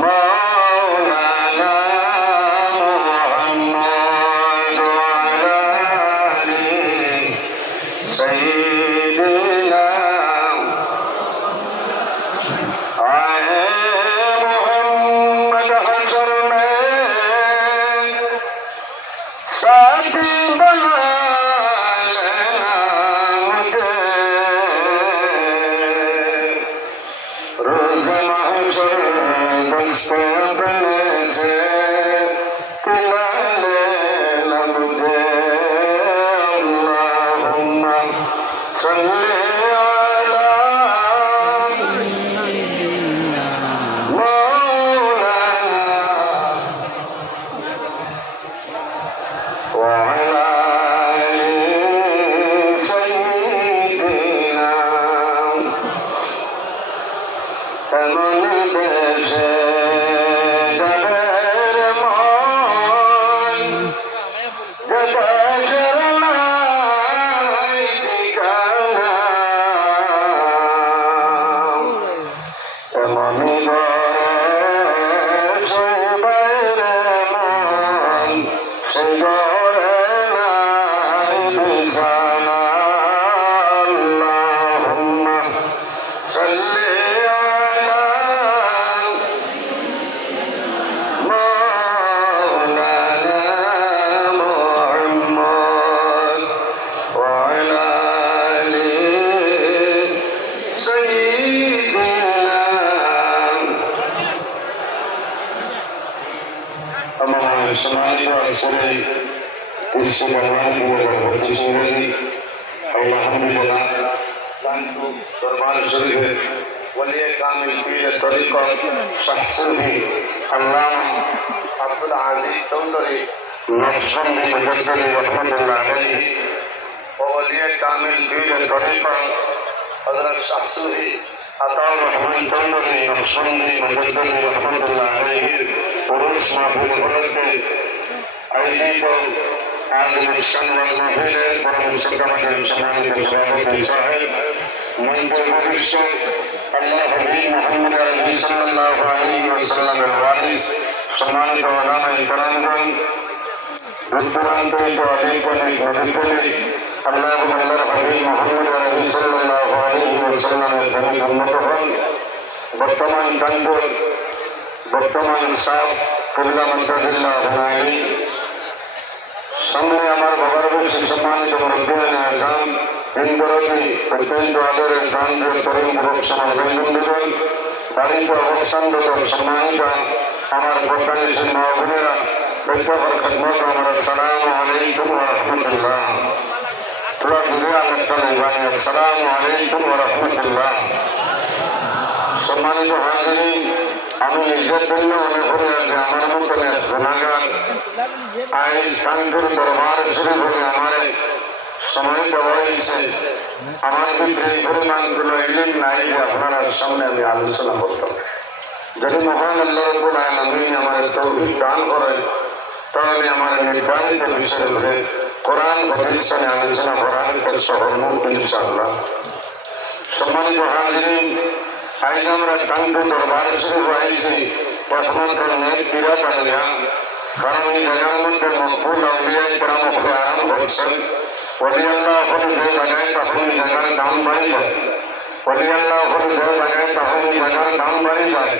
مولانا محمد وعلى آله سيدنا آئے محمد حضر میں ساتھی بنا لینا مجھے روز محشر دست اپنے سے پلا لینا مجھے اللہم صلی বর্তমান সাহেব কুমিল্লা মন্ত্রণালয় হুমায়ুনি সামনে আমার বাবার বয়সী সম্মানিত মুরব্বিয়ান আজম হিন্দরতি অত্যন্ত আদরের প্রাণপ্রিয় তরুণ যুবক সমাজের বন্ধুগণ বাড়িতে অবস্থানরত সম্মানিত আমার বর্তমানে মা বোনেরা প্রত্যেকের খেদমত আমার আসসালামু আলাইকুম ওয়া রাহমাতুল্লাহ। তোরা জুড়ে আমার প্রাণে বাণী আসসালামু আলাইকুম ওয়া রাহমাতুল্লাহ। সম্মানিত হাজিরিন, আমি নিজের জন্য মনে করি যে আমার মতন গুণাগার আইন কান্ডুর দরবার শরীফ হয়ে আমার সময় দেওয়া হয়েছে। আমার ভিতরে এই পরিমাণগুলো এলেন নাই যে আপনার সামনে আমি আলোচনা করতাম। যদি মহান আল্লাহ রাব্বুল আলামিন আমার তৌফিক দান করেন তাহলে আমার নির্ধারিত বিষয় হয়ে কোরআন হাদিস নিয়ে আলোচনা করার সহমত ইনশাআল্লাহ। সম্মানিত হাজিরিন, আজ আমরা কান্ডুর দরবার শরীফ আইছি একমাত্র নেক বিরাট আলিয়া, কারণ এই জায়গার মধ্যে মকবুল আউলিয়া ইকরাম আরাম করছেন। ওলি আল্লাহ হলে যে জায়গায় তখন এই জায়গার দাম বাড়ি যায়। ওলি আল্লাহ হলে যে জায়গায় তখন এই জায়গার দাম বাড়ি যায়।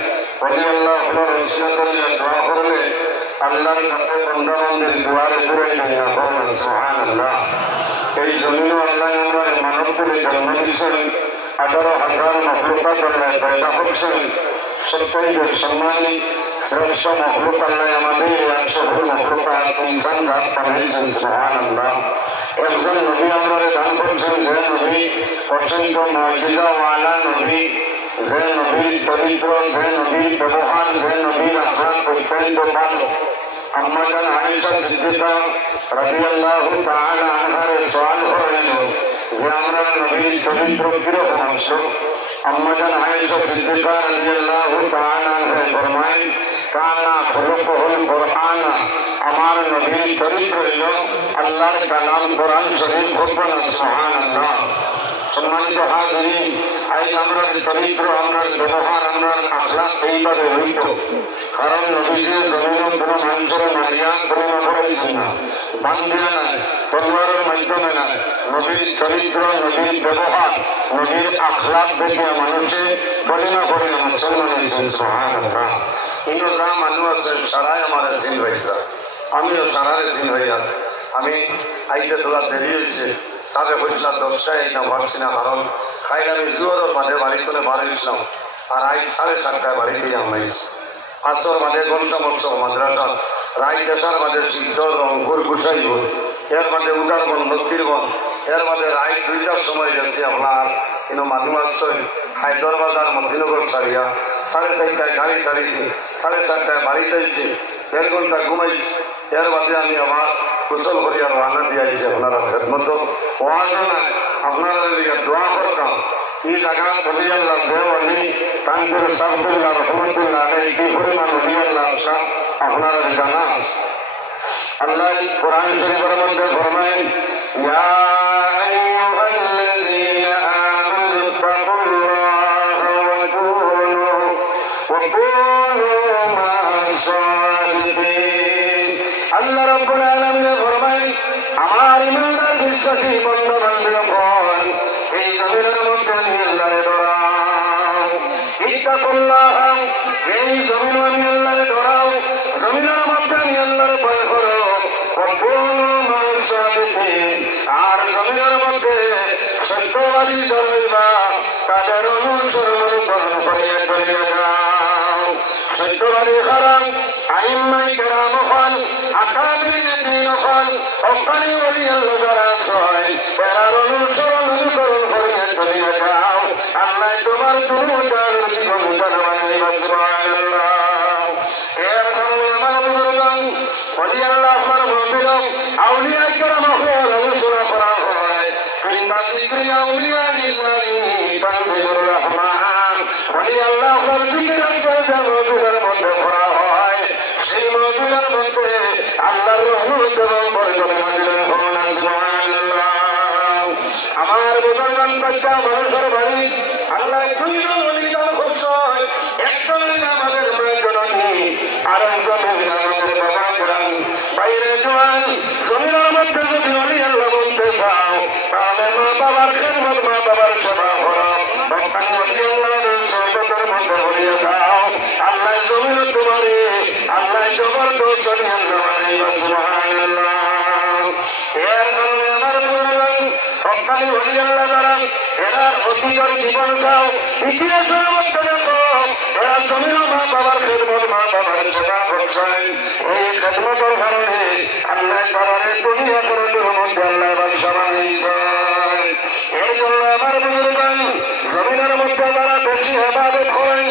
ওলি আল্লাহ হলে রচনা করলে দোয়া করলে আল্লাহর কাছে বন্দাবান্দির দুয়ারে ঘুরে যায় না। বলেন সুবহানাল্লাহ। এই জমিন আল্লাহ আমরা মানব করে জন্ম দিয়েছেন। 18,000 মখলুকাত আল্লাহ পয়দা করছেন। সত্যই সম্মানী শ্রেষ্ঠ মখলুক আল্লাহ আমাদের 100 মখলুকাত ইনসান জাত বানিয়েছেন। সুবহানাল্লাহ। একজন নবী আমরা দান করছেন, যে নবী অত্যন্ত মুজিজাওয়ালা নবী, যে নবীর চরিত্র, যে নবীর ব্যবহার, যে নবীর আখলাক অত্যন্ত ভালো। আম্মা জান আয়েশা সিদ্দিকা রাদিয়াল্লাহু তাআলা আনহার সওয়াল করেন যে আমরা নবীর চরিত্র কিরকম ছিল। আম্মা জান আয়েশা সিদ্দিকা রাদিয়াল্লাহু তাআলা আনহা ফরমায়, কানা খুলুকুল কুরআন, আমার নবীর চরিত্র হল আল্লাহর কালাম কোরআন শরীফ। বলবেন সুবহানাল্লাহ। সম্মানিত হাজিরিন, আজ আমরা চরিত্র, আমরা ব্যবহার, আমরা আখলাক এইভাবে হইত। কারণ নবীজির জমিনের কোনো মানুষের মারিয়া গণনা করাইছে না, বান্ধিয়া নাই, তলোয়ারের মাধ্যমে নাই। নবীর চরিত্র, নবীর ব্যবহার, নবীর আখলাক দেখে মানুষে গণনা করে মুসলমান হয়েছে। সুবহানাল্লাহ। কিন্তু যা মানুষ আছে সারাই আমার জিন ভাইরা, আমিও সারারে জিন ভাইয়া। আমি আইতে তোলা দেরি হয়েছে, তাদের পয়সা ব্যবসায় এইটা ভাবছি না। কারণ খাইলে আমি জোরের মাঝে বাড়ি করে বার হয়েছিলাম, আর আই 4:30টায় বাড়িতেই আমরা আসর মাঝে ঘন্টা মতো মাদ্রাসা, রাই দেশার মাঝে সিদ্ধ রংপুর গুছাইব, এর মাঝে উদারবন লক্ষ্মীরবন, এর মাঝে রাই 2টার সময় গেছি আপনার কিন্তু মানুষ আসছে হায়দরাবাজার মধ্যনগর ছাড়িয়া 4:30টায় গাড়ি ছাড়িয়েছি, 4:30টায় বাড়িতে এসেছি, 1.5 ঘন্টা ঘুমাইছি। এর মাঝে আমি আবার কুশল করিয়া রান্না দিয়ে আইছি আপনারা খেদমত ওয়াজও নাই, আপনারা দোয়া করতাম। এই জায়গা বলিয়াল্লাহ দেওয়ানি তানপুর সাহবুল্লাহ রহমতুল্লাহ আলাইহি কি পরিমাণ বলিয়াল্লাহ সাহ আপনারা জানা আছে। আল্লাহ কোরআন শরীফের মধ্যে ফরমায়, ইয়া আইয়ুহাল্লাযীনা আমানু তাকুল্লাহা ওয়া কুনু মা'আস সাদিকিন। আল্লাহ রাব্বুল আলামিন ফরমায়, আমার ঈমানদার বিশ্বাসী বান্দা-বান্দীগণ, এই জমিনের মধ্যে আমি আল্লাহরে ডরাও। ইত্তাকুল্লাহ, এই জমিন আমি আল্লাহরে ডরাও, জমিনের মধ্যে আমি আল্লাহরে ভয় করো। ওয়া কুনু মা'আস সাদিকিন, আর জমিনের মধ্যে সত্যবাদী চলবা, তাদের অনুসরণ করিয়া চলিয়া যাও। সত্যবাদী কারণ আইম্মাই কেরাম হল, আকাবিরিন দ্বীন হল, ওখানে ওলি আল্লাহ যারা ছয়, এরার অনুসরণ করিয়া চলিয়া যাও। আল্লাহ তোমার দুর্মুটার জীবনটা বানাইবা। সুবহানাল্লাহ। এর কারণে আমার বুজুর্গান ওলি আল্লাহ আমার মুমিন আউলিয়া কেরাম হল অনুসরণ করা হয়। কিংবা জিকির আউলিয়া লিল্লাহি তানজিলুর রহমান, ওলি আল্লাহ হল জিকির আছে মুমিনের মধ্যে করা হয়। সেই মুমিনের মধ্যে আল্লাহর রহমত এবং বরকত নাযিল হয়। সুবহানাল্লাহ। আমার বুজুর্গান বাচ্চা মানুষের বাড়ি আল্লাহ দুইজন অলিদান করছেন, একজন আমাদের প্রয়োজনী, আর একজন আমাদের বাবা কোরআন বাইরে জোয়ান। জমিনের মধ্যে যদি অলি আল্লাহ বলতে চাও, তাহলে মা বাবার খেদমত, মা বাবার সেবা করো। ওখানে অলি আল্লাহর সর্বতের মধ্যে বলিয়ে দাও। আল্লাহ জমিন তোমারে, আল্লাহ জবরদস্ত অলি আল্লাহ বানাইবা। সুবহানাল্লাহ। এর কারণে আমার বুজুর্গান ওখানে অলি আল্লাহ যারা, এরা অতীতের জীবন দাও, ইতিহাসের মধ্যে দেখো, এরা জমিন মা বাবার খেদমত, মা বাবার সেবা করছেন। এই খেদমতের কারণে আল্লাহ কারণে দুনিয়া করতের মধ্যে আল্লাহ বাদশা বানিয়েছেন। এই জন্য আমার বুজুর্গান জমিনের মধ্যে যারা বেশি ইবাদত করেন,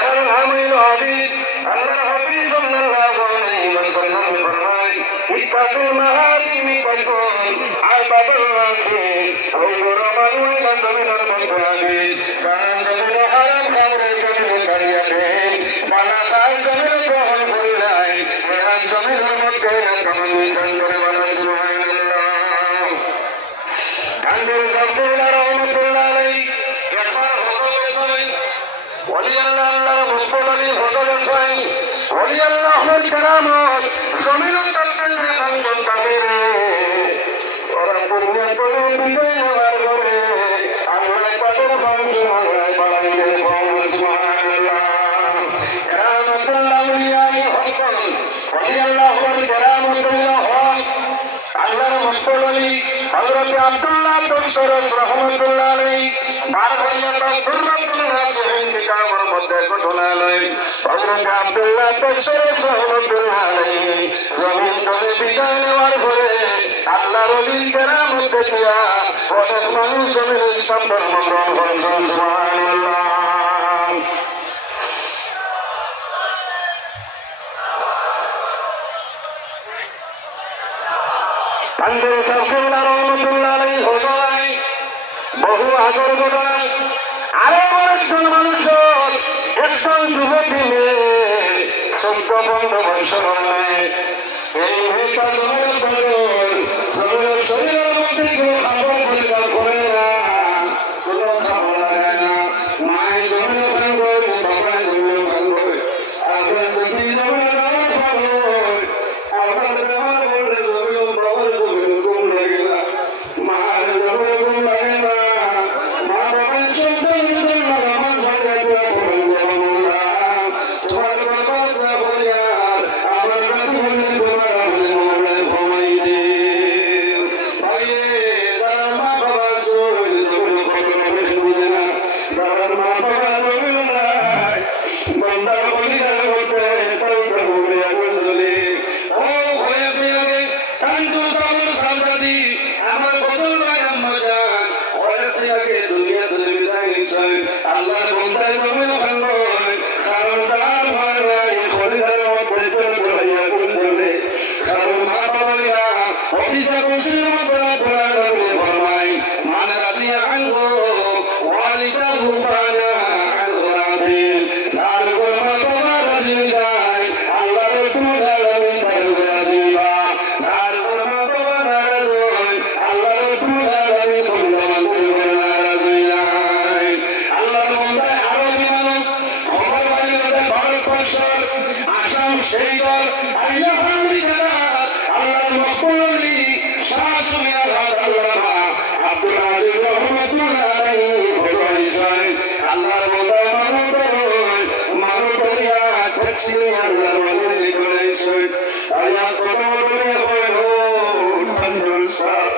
এর নাম হইল হাবিব। আল্লাহ হাবিব সাল্লাল্লাহু আলাইহি ওয়াসাল্লাম ফরমায়, ইত্তাকুল মাহারিমি বাইতুন আবাদুল্লাহি, ওই বড় মানুষ জমিনের মধ্যে আসবে, কারণ জমিনে হারাম খাবরে জমিনে দাঁড়িয়ে দেন, মালা খাই জমিনে গ্রহণ করি নাই, এরা জমিনের মধ্যে কমিশন করে বলেন। সুবহানাল্লাহ। তানভীর আব্দুল্লাহ রহমাতুল্লাহ আলাইহি একবার হজরে যাবেন, ওলি আল্লাহ আল্লাহর মুস্তফানি হজরে যাবেন, ওলি আল্লাহর কেরামত জমিনের কাছে কাঞ্চন কাবেরে ওরা দুনিয়া করে বিদায় নেওয়ার পরে আল্লাহ তাদের বংশ আল্লাহ বাড়াইয়ে দেন। সুবহানাল্লাহ। কেরামতুল্লাহ আউলিয়ায়ে হক, ওলি আল্লাহর কেরামতুল্লাহ হক। আল্লাহর মুস্তফানি হযরত আব্দুল্লাহ তশরফ রহমাতুল্লাহ আলাইহি বার হইয়া তাফসীরুল্লাহ শরীফ কিতাবের মধ্যে ঘটনা লয়, হযরত আব্দুল্লাহ তশরফ রহমাতুল্লাহ আলাইহি জমিন থেকে বিদায় নেওয়ার পরে আল্লাহর ওলি কেরামত দেখিয়া অনেক মানুষ জমিনের সম্পদ মন্ডন করেছেন। সুবহানাল্লাহ। তানভীর আব্দুল্লাহ রহমাতুল্লাহ আলাইহি হজরায় বহু আগর ঘটনা। আরো একজন মানুষ, একজন যুবতী মেয়ে, 14-15 বছর হয়। এই মেয়েটা জমিনের বদল, জমিনের শরীরের মধ্যে কেউ খাবার পরিষ্কার করে না, কোনো খাবার লাগায় না। মায়ের জমিনে খাঙ্গ, বাবার জমিনে খাঙ্গ, ভারতবর্ষের আসাম সেই দল আল্লাহ আল্লাহর মকবুলি শাসমিয়া আল্লাহ আব্দুল আজিজ রহমাতুল্লাহ আলাইহি বলেছেন আল্লাহর বান্দা মানবরিয়া ট্যাক্সি আল্লাহর ওলি করেছেন আল্লাহ কদম ধরে হলো বন্ধুর সাথ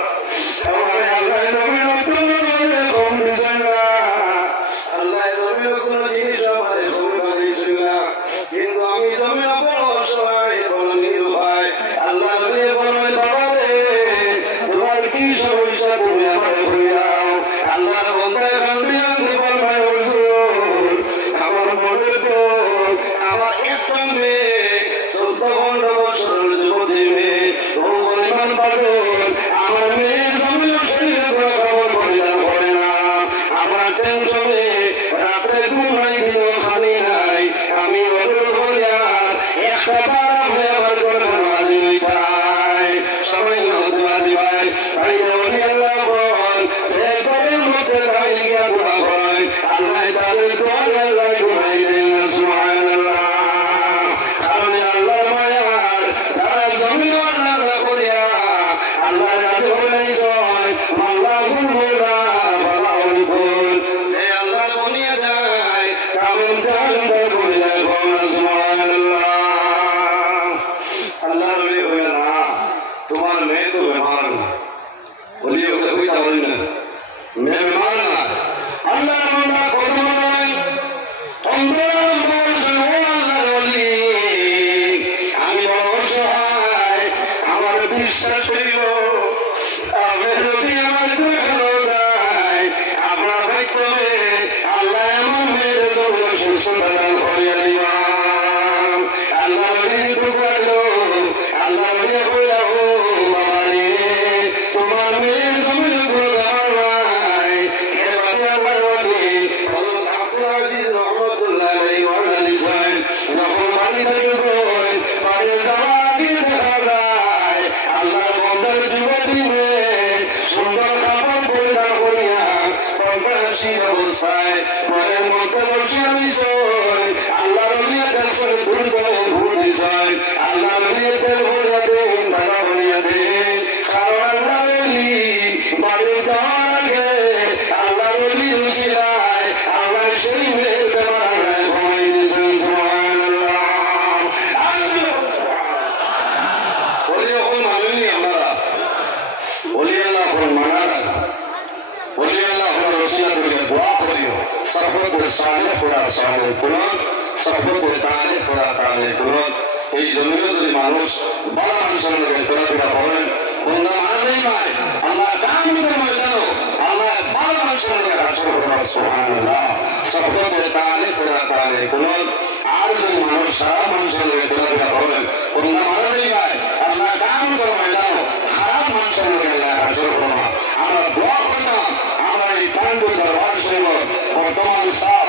আমার আল্লাহ জমিন তুলে কম দিছেন না আল্লাহ জমিন কোন জিনিস আমারে কম করেছেন না কিন্তু আমি জমিন বড় অসহায় বড় নিরুপায় আল্লাহ বলে বড় বাবা রে তোমার কি সমস্যা তুমি আমারে হইয়াও আল্লাহর বান্দা কান্দি কান্দি বলবে হুজুর আমার মনের তো আমার একটা মেয়ে 14-15 বছরের যুবতী মেয়ে ও পরিমাণ পাগল আমার মেয়ে জমিন শরীরে কোনো খবর পরিধান করে না আমার টেনশনে রাত্রে ঘুম নাই দিন খালি নাই আমি ওদের হইয়ার একটা পারা হয়ে আমার ঘরে হাজির হইতাই সবাই দোয়া দিবাই আইয়া বলি আল্লাহ বল সে ঘরের মধ্যে যাই গিয়া দোয়া হয় আল্লাহ তাদের দোয়া আল্লাহ ঘুরাই দেন সুবহানাল্লাহ কারণ আল্লাহর মায়ার যারা জমিন আল্লাহ করিয়া আল্লাহর কাছে বলেছ আল্লাহ গুরুরা বালাউল কুল সে আল্লাহর বনিয়া যায় কামন কান্দা করিয়া বল সুবহানাল্লাহ আল্লাহর ওলি হইল না তোমার মেয়ে তো বেমার না বলি ওকে হইতা বলি না মেয়ে বেমার না আল্লাহর বান্দা কথা নাই আমি বড় অসহায় আমার বিশ্বাস করিল আপনি যদি আমার দেখানো যায় আপনার ভাগ্যে আল্লাহ এমন মেয়ের জন্য সুস্থতা দান করিয়া দিবাম আল্লাহ টুকালো আল্লাহ কইয়া ও বাবা রে তোমার মেয়ের জমিন কোনো দাম নাই এর বাদে আমার বলি আব্দুল আজিজ রহমাতুল্লাহ আলাইহি বলেছেন যখন বাড়ি থেকে কই বাড়ি যাওয়ার আগে দেখা যায় আল্লাহর বান্দার যুবতী মেয়ে সুন্দর কাপড় পরিধান করিয়া পর্দাশী অবস্থায় ঘরের মধ্যে বসে রইছই আল্লাহর ওলিয়া দেখছেন দূর করে ভুল দিছেন আল্লাহর ওলিয়াদের বলিয়া দেন তারা বলিয়া দেন কারণ আল্লাহ ওলি বাড়ি যাওয়ার আগে আল্লাহর ওলি রুশিলায় আল্লাহ সেই মেয়ের বেমার ঘুমাই দিয়েছেন সুবহানাল্লাহ বলি এখন মানেননি আপনারা বলি আল্লাহ এখন মানারা বলি আল্লাহ এখন রসিয়া করিয়া দোয়া করিও সফরতে সালে করা সালে কুরআন সফরতে তালে করা তালে কুরআন এই জমিনে যদি মানুষ বড় মানুষের মধ্যে ঘোরাফেরা করেন বন্ধা মানেই পায় আল্লাহ কামতে ময়দানো আল্লাহ বড় মানুষের মধ্যে হাসর করবে সুবহানাল্লাহ সফরতে তালে করা তালে কুরআন আর যদি মানুষ সারা মানুষের মধ্যে ঘোরাফেরা করেন বন্ধা মানেই পায় আল্লাহ কামতে ময়দানো খারাপ মানুষের মধ্যে আল্লাহ হাসর করবে আমরা দোয়া করতাম আমরা এই পান্ডু দরবার শরীফ বর্তমান সাহেব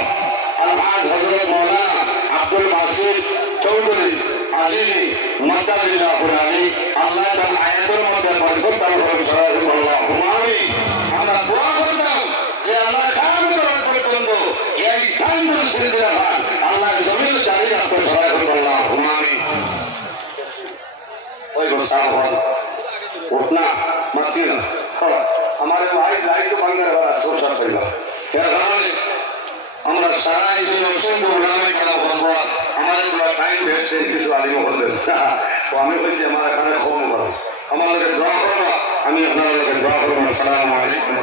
আলহাজ হযরত মাওলানা আব্দুল বাসিত চৌধুরী আজিজি মাদ্দাজিল্লাহ পুরানি আল্লাহ তাআলা আয়াতের মধ্যে বরকত দান করুন আল্লাহুম্মা আমিন আমরা দোয়া করতাম যে আল্লাহ কিয়ামত পর্যন্ত এই পান্ডুর সিলসিলা আল্লাহ জমিন জারি রাখতে সহায় করুন আল্লাহুম্মা আমিন ওই বড় সাহেব उठना मत गिरना हमारे भाई लाइट तो बंद कर रहा सब सब करेगा क्या कारण है हमारा सारा इसे ऑप्शन प्रोग्राम में क्या हुआ हमारे पूरा टाइम वेस्ट है किस वाले में बोल तो हमें कोई हमारा खाना खो नहीं पड़ा हमारे दुआ करो हमें अपना दुआ करो अस्सलाम वालेकुम